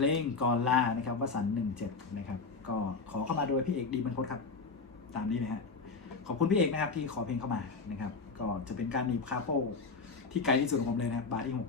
เพลงกอล่านะครับวสันหนึ่งเจ็ดนะครับ ก็ขอเข้ามาโดยพี่เอกดีบรรพตครับ ตามนี้นะฮะขอบคุณพี่เอกนะครับที่ขอเพลงเข้ามานะครับ ก็จะเป็นการหนีบคาโปที่ไกลที่สุดของผมเลยนะครับบาร์ที่หก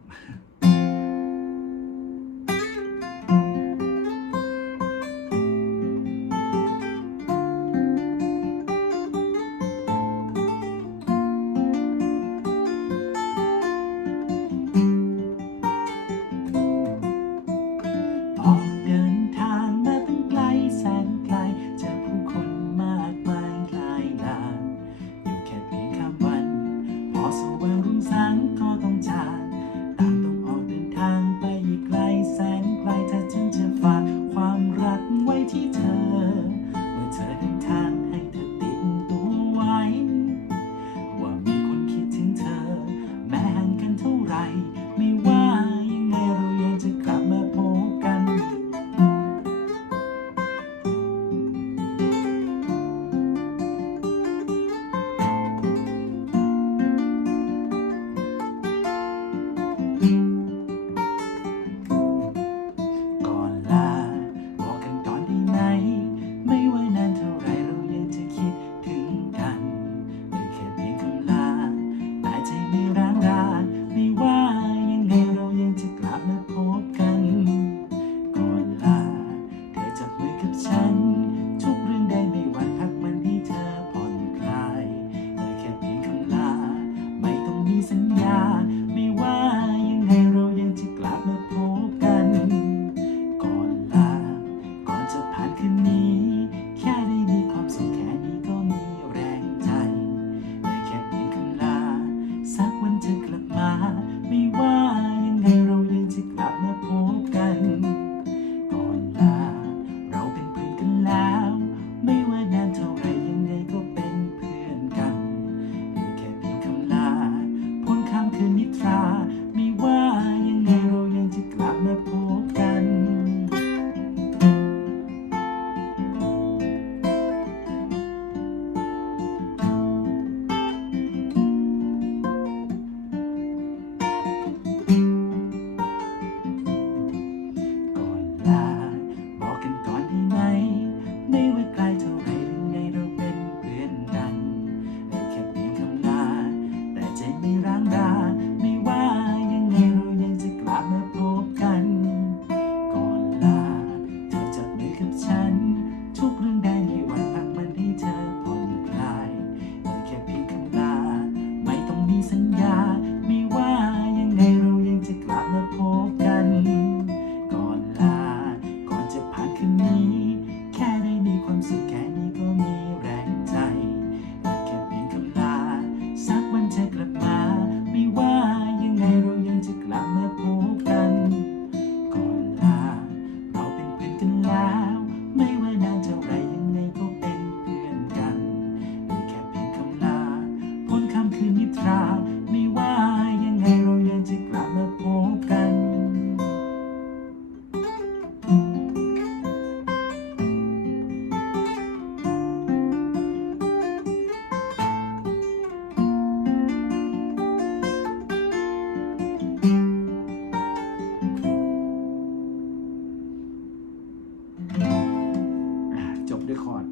ด้วยคอร์ด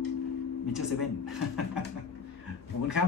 เมเจอร์เซเว่นขอบคุณครับ